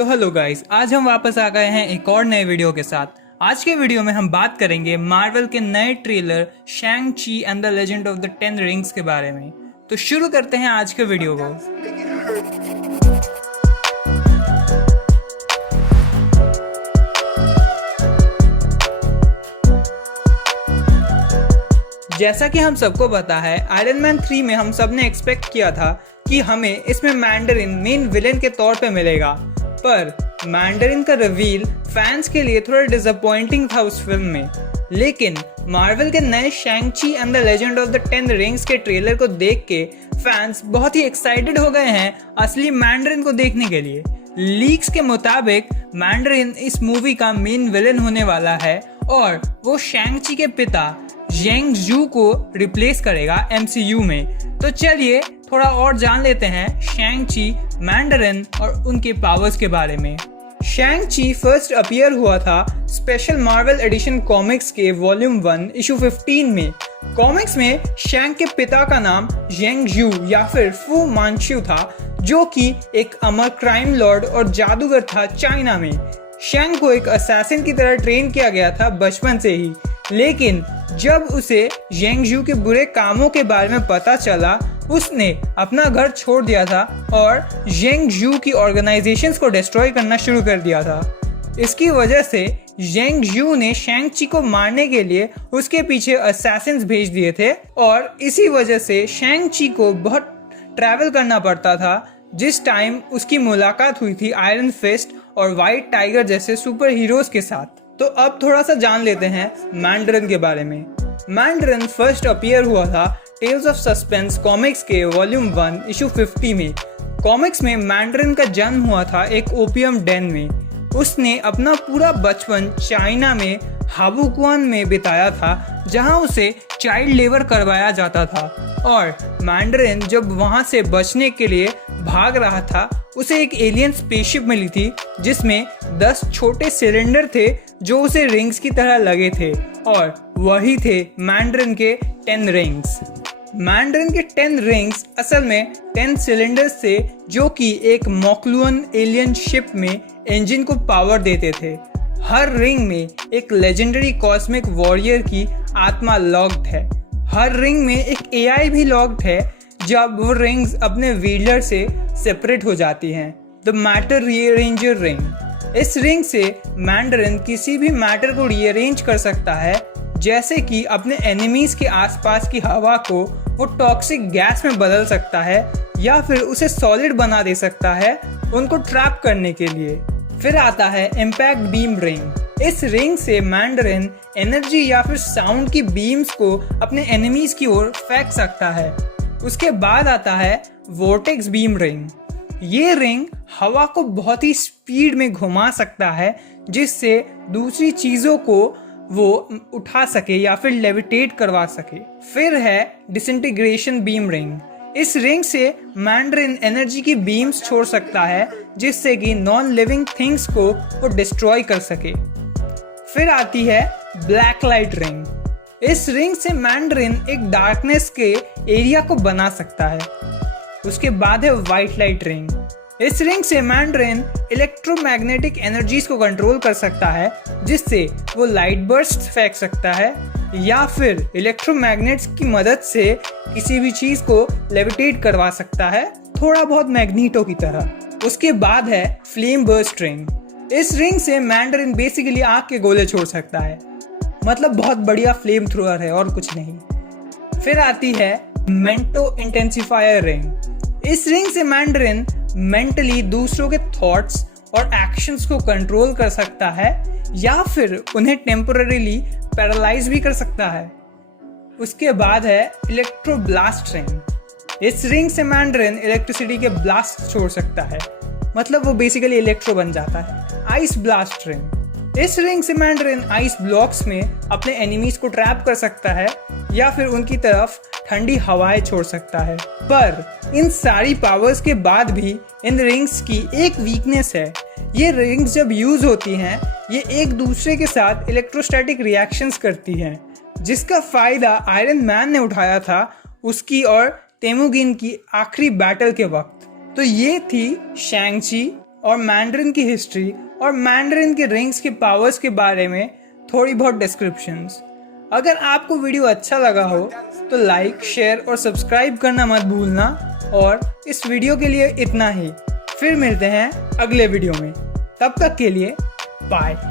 तो hello guys, आज हम वापस आ गए हैं एक और नए वीडियो के साथ। आज के वीडियो में हम बात करेंगे मार्वल के नए ट्रेलर शैंग ची and the legend of the 10 rings के बारे में। तो शुरू करते हैं आज के वीडियो को। जैसा कि हम सबको पता है, आयरन मैन 3 में हम सब ने एक्सपेक्ट किया था कि हमें इसमें मैंडरिन मेन विलेन के तौर पे मिलेगा, पर मैंडरिन का रिवील फैंस के लिए थोड़ा डिसअपॉइंटिंग था उस फिल्म में। लेकिन मार्वल के नए शैंग ची and the legend of the 10 rings के ट्रेलर को देख के फैंस बहुत ही एक्साइटेड हो गए हैं असली मैंडरिन को देखने के लिए। लीक्स के मुताबिक मैंडरिन इस मूवी का मेन विलेन होने वाला है और वो शैंग ची के पिता जेंग जू को रिप्लेस करेगा MCU में। तो चलिए थोड़ा और जान लेते हैं शैंग ची, मैंडरिन और उनके पावर्स के बारे में। शैंग ची फर्स्ट अपीयर हुआ था स्पेशल मार्वल एडिशन कॉमिक्स के वॉल्यूम 1 इशू 15 में। कॉमिक्स में शैंग के पिता का नाम जेंग जू या फिर फू मानशू था, जो कि एक अमर क्राइम लॉर्ड और जादूगर था चाइना में। शैंग को एक असैसिन की तरह ट्रेन किया गया था बचपन से ही, लेकिन जब उसे जेंग जू के बुरे कामों के बारे में पता चला, उसने अपना घर छोड़ दिया था और जेंग जू की ऑर्गेनाइजेशंस को डिस्ट्रॉय करना शुरू कर दिया था। इसकी वजह से जेंग जू ने शैंग ची को मारने के लिए उसके पीछे असैसिन्स भेज दिए थे और इसी वजह से शैंग ची को बहुत ट्रैवल करना पड़ता था जिस टाइम उसकी मुलाकात हुई थी आयरन फिस्ट और व्हाइट टाइगर जैसे सुपर हीरोज के साथ। तो अब थोड़ा सा जान लेते हैं मैंडरिन के बारे में। मैंडरिन फर्स्ट अपीयर हुआ था टेल्स ऑफ सस्पेंस कॉमिक्स के वॉल्यूम 1 इशू 50 में। कॉमिक्स में मैंडरिन का जन्म हुआ था एक ओपियम डेन में। उसने अपना पूरा बचपन चाइना में हाबुकुआन में बिताया था, जहां उसे चाइल्ड लेबर करवाया जाता था और मैंडरिन जब वहां से बचने के लिए भाग रहा था, उसे एक एलियन स्पेसशिप मिली थी जिसमें 10 छोटे सिलेंडर थे जो उसे रिंग्स की तरह लगे थे और वही थे मैंडरिन के 10 रिंग्स। मैंडरिन के 10 रिंग्स असल में 10 सिलेंडर्स थे जो कि एक मॉक्लुअन एलियन शिप में इंजन को पावर देते थे। हर रिंग में एक लेजेंडरी कॉस्मिक वॉरियर की आत्मा लॉक्ड है। हर रिंग में एक AI भी लॉक्ड है जब वो रिंग्स अपने व्हीलर से सेपरेट हो जाती हैं। The matter rearranger ring. इस रिंग से मैंडरिन किसी भी मैटर को रीअरेंज कर सकता है, जैसे कि अपने एनिमीज के आसपास की हवा को वो टॉक्सिक गैस में बदल सकता है या फिर उसे सॉलिड बना दे सकता है उनको ट्रैप करने के लिए। फिर आता है इम्पैक्ट बीम रिंग। इस रिंग से मैंडरिन एनर्जी या फिर साउंड की बीम्स को अपने एनिमीज की ओर फेंक सकता है। उसके बाद आता है वोर्टेक्स बीम रिंग। ये रिंग हवा को बहुत ही स्पीड में घुमा सकता है जिससे दूसरी चीजों को वो उठा सके या फिर लेविटेट करवा सके। फिर है डिसइंटीग्रेशन बीम रिंग। इस रिंग से मैंडरिन एनर्जी की बीम्स छोड़ सकता है जिससे कि नॉन लिविंग थिंग्स को वो डिस्ट्रॉय कर सके। फिर आती है ब्लैक लाइट रिंग। इस रिंग से मैंडरिन एक डार्कनेस के एरिया को बना सकता है। उसके बाद है व्हाइट लाइट रिंग। इस रिंग से मैंडरिन इलेक्ट्रोमैग्नेटिक एनर्जीज को कंट्रोल कर सकता है जिससे वो लाइट बर्स्ट फेंक सकता है या फिर इलेक्ट्रोमैग्नेट्स की मदद से किसी भी चीज को लेविटेट करवा सकता है, थोड़ा बहुत मैग्नीटो की तरह। उसके बाद है फ्लेम बर्स्ट रिंग। इस रिंग से मैंडरिन बेसिकली आग के गोले छोड़ सकता है, मतलब बहुत बढ़िया फ्लेम थ्रोअर है और कुछ नहीं। फिर आती है मेंटो इंटेंसिफायर रिंग। इस रिंग से मैंडरिन मेंटली दूसरों के थॉट्स और एक्शंस को कंट्रोल कर सकता है या फिर उन्हें टेम्पोररीली पैरालाइज भी कर सकता है। उसके बाद है इलेक्ट्रो ब्लास्ट रिंग। इस रिंग से मैंडरिन इलेक्ट्रिसिटी के ब्लास्ट छोड़ सकता है, मतलब वो बेसिकली इलेक्ट्रो बन जाता है। Ice blast ring. इस रिंग से मैंडरिन आइस ब्लॉक्स में अपने एनिमीज को ट्रैप कर सकता है या फिर उनकी तरफ ठंडी हवाएं छोड़ सकता है। पर इन सारी पावर्स के बाद भी इन रिंग्स की एक वीकनेस है। ये रिंग्स जब यूज होती हैं, ये एक दूसरे के साथ इलेक्ट्रोस्टैटिक रिएक्शंस करती हैं, जिसका फायदा आयरन मैन ने उठाया था उसकी और तेमुगिन की आखिरी बैटल के वक्त। तो ये थी शैंग ची, और मैंडरिन की हिस्ट्री और मैंडरिन के रिंग्स के पावर्स के बारे में थोड़ी बहुत डिस्क्रिप्शंस। अगर आपको वीडियो अच्छा लगा हो तो लाइक, शेयर और सब्सक्राइब करना मत भूलना। और इस वीडियो के लिए इतना ही। फिर मिलते हैं अगले वीडियो में। तब तक के लिए बाय।